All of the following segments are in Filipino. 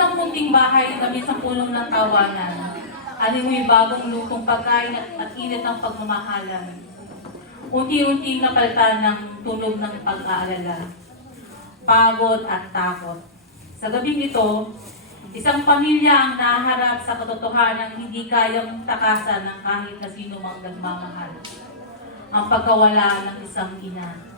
Isang munting bahay na minsan punong ng tawanan. Alimoy bagong lutong pagkain at init ng pagmamahalan. Unti-unting napalitan ng tunog ng pag-aalala, pagod at takot. Sa gabing ito, isang pamilya ang naharap sa katotohanan hindi kayang takasan ng kahit na sino mang nagmamahal. Ang pagkawala ng isang ina.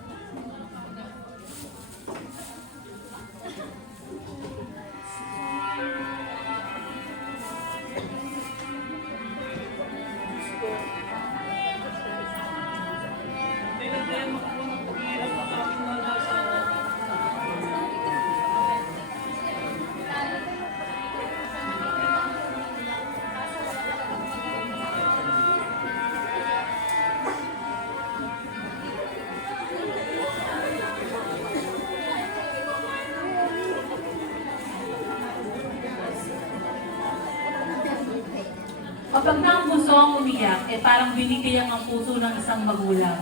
Kapag na ang puso ang umiyak, parang binibiyang ang puso ng isang magulang.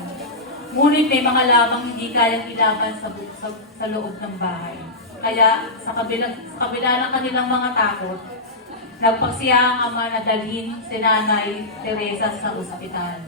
Ngunit may mga labang hindi kayang ilaban sa loob ng bahay. Kaya sa kabila ng kanilang mga takot, nagpagsiya ang ama na dalhin si Nanay Teresa sa ospital.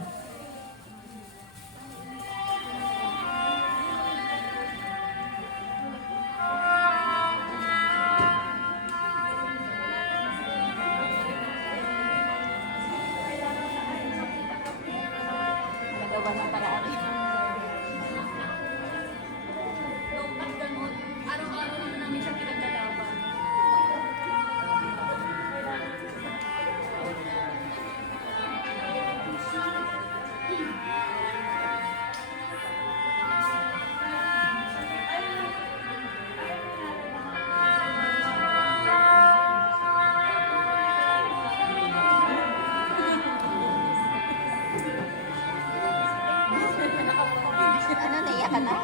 Ka na?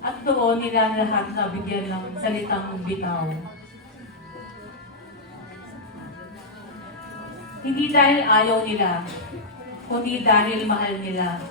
At doon nila lahat nabigyan ng salitang bitaw. Hindi dahil ayaw nila, kundi dahil mahal nila.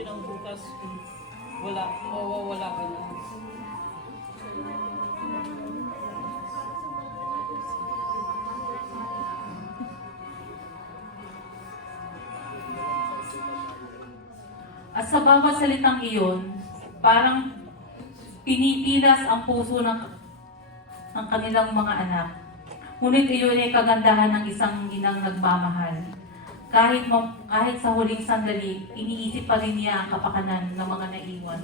Bukas, wala ka na. At sa bawat salitang iyon, parang pinipilas ang puso ng kanilang mga anak. Ngunit iyon ay kagandahan ng isang ginang nagmamahal. Kahit sa huling sandali, iniisip pa rin niya ang kapakanan ng mga naiwan.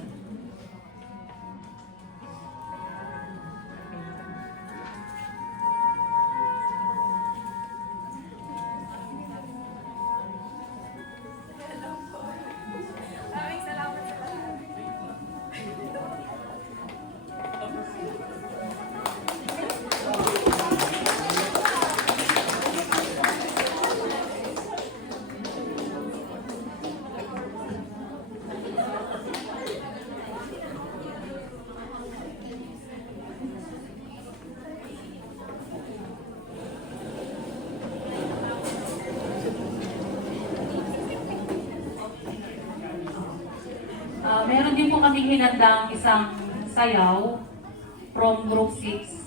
Meron din po kaming hinandang isang sayaw from Group 6.